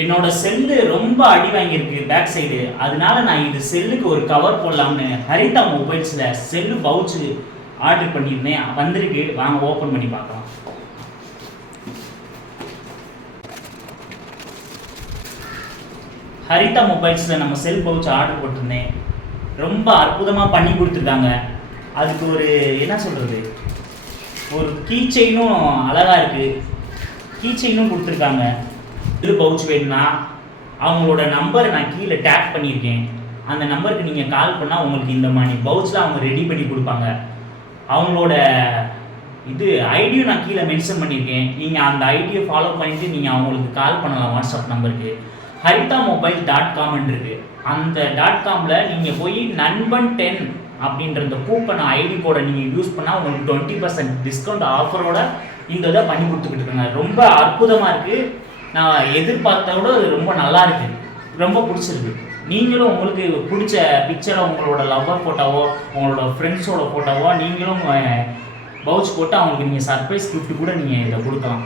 என்னோட செல்லு ரொம்ப அடி வாங்கியிருக்கு பேக் சைடு. அதனால நான் இது செல்லுக்கு ஒரு கவர் போடலாம்னு ஹரிதா மொபைல்ஸில் செல்லு பவுச்சு ஆர்டர் பண்ணியிருந்தேன். வந்திருக்கு, வாங்க ஓப்பன் பண்ணி பார்க்கலாம். ஹரிதா மொபைல்ஸில் நம்ம செல் பவுச் ஆர்டர் போட்டிருந்தேன். ரொம்ப அற்புதமாக பண்ணி கொடுத்துருக்காங்க. அதுக்கு ஒரு என்ன சொல்கிறது, ஒரு கீ செயினும் அழகாக இருக்குது. கீ செயினும் கொடுத்துருக்காங்க. இது பவுச் வேணும்னா அவங்களோட நம்பர் நான் கீழே டேக் பண்ணியிருக்கேன். அந்த நம்பருக்கு நீங்கள் கால் பண்ணால் உங்களுக்கு இந்த மாதிரி பவுச்சில் அவங்க ரெடி பண்ணி கொடுப்பாங்க. அவங்களோட இது ஐடியும் நான் கீழே மென்ஷன் பண்ணியிருக்கேன். நீங்கள் அந்த ஐடியை ஃபாலோ பண்ணிவிட்டு நீங்கள் அவங்களுக்கு கால் பண்ணலாம். வாட்ஸ்அப் நம்பருக்கு harithamobile.com இருக்குது. அந்த .comல நீங்கள் போய் நண்பன் 10 அப்படின்ற இந்த கூப்பன் ஐடி கோடை நீங்கள் யூஸ் பண்ணால் உங்களுக்கு 20% டிஸ்கவுண்ட் ஆஃபரோட இந்த இதை பண்ணி கொடுத்துக்கிட்டு இருக்காங்க. ரொம்ப அற்புதமாக இருக்குது. நான் எதிர்பார்த்த விட அது ரொம்ப நல்லா இருக்குது. ரொம்ப பிடிச்சிருக்கு. நீங்களும் உங்களுக்கு பிடிச்ச பிக்சரை உங்களோட லவ்வர் ஃபோட்டோவோ உங்களோட ஃப்ரெண்ட்ஸோட ஃபோட்டோவோ நீங்களும் பவுச் போட்டு அவங்களுக்கு நீங்கள் சர்ப்ரைஸ் கிஃப்ட் கூட நீங்கள் இதை கொடுக்கலாம்.